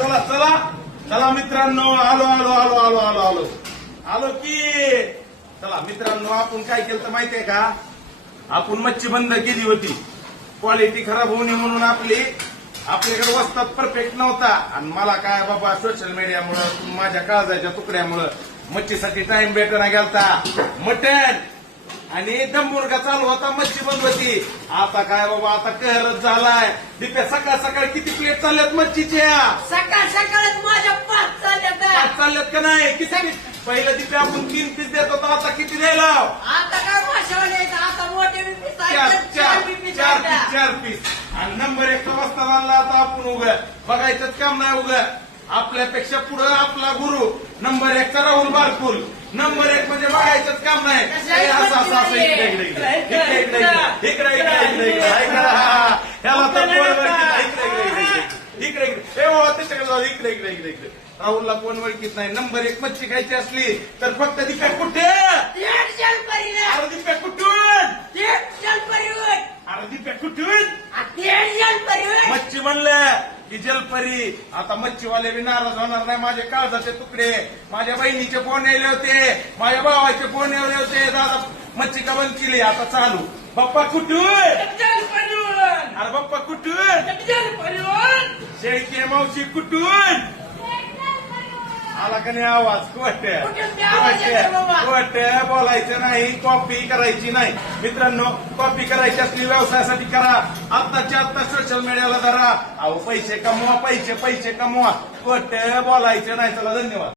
चला चला चला मित्रांनो, आलो आलो आलो आलो आलो आलो आलो की. चला मित्रांनो, आपण काय केलं तर माहितीये का, आपण मच्छी बंद केली होती. क्वालिटी खराब होऊ नये म्हणून आपल्याकडे वस्तात परफेक्ट नव्हता. आणि मला काय बाबा सोशल मीडियामुळं, माझ्या काळजाच्या तुकड्यामुळं मच्छीसाठी टाइम भेटना गेलता. मटण आणि दममुर्गा चालू होता, मच्छी बंद होती. आता काय बाबा, आता कहरच झालाय. दिप्या सकाळ सकाळ किती प्लेट चालल्यात मच्छीच्या? सकाळ सकाळच माझ्या 5 चालल्यात. चालल्यात का नाही? किती पहिलं दिप्या आपण 3 पीस देत होतो, आता किती द्यायला? आता काय माशावाले आहेत, आता मोठे बी पीस आहेत, चार पीस. आणि नंबर 1 चा वस्ता आणला. आता आपण उभं बघायचंच काम नाही. उभं आपल्यापेक्षा पुढं आपला गुरु नंबर 1 चा राहुल बारकुल. नंबर 1 म्हणजे बघायचंच काम नाही. असं असं असं इकडे राहुलला कोण ओळखीत नाही. नंबर 1 मच्छी खायची असली तर फक्त दिप्या कुठे? अरे दिप्या कुठून? अरे दिप्या कुठून? मच्छी म्हणलं की जलपरी. आता मच्छीवाले बी नाराज होणार नाही. माझे काळजाचे तुकडे, माझ्या बहिणीचे फोन यायले होते, माझ्या भावाचे फोन यायले होते, दादा मच्छी का बंद केली. आता चालू. बाप्पा कुठून? अरे बाप्पा कुठून? शेळके मावशी कुठून? आला का नाही आवाज? कोट बोलायचं नाही, कॉपी करायची नाही. मित्रांनो, कॉपी करायची असली व्यवसायासाठी करा. आत्ताच्या आत्ता सोशल मीडियाला धरा. अहो पैसे कमवा, पैसे कमवा. कोट बोलायचं नाही. चला धन्यवाद.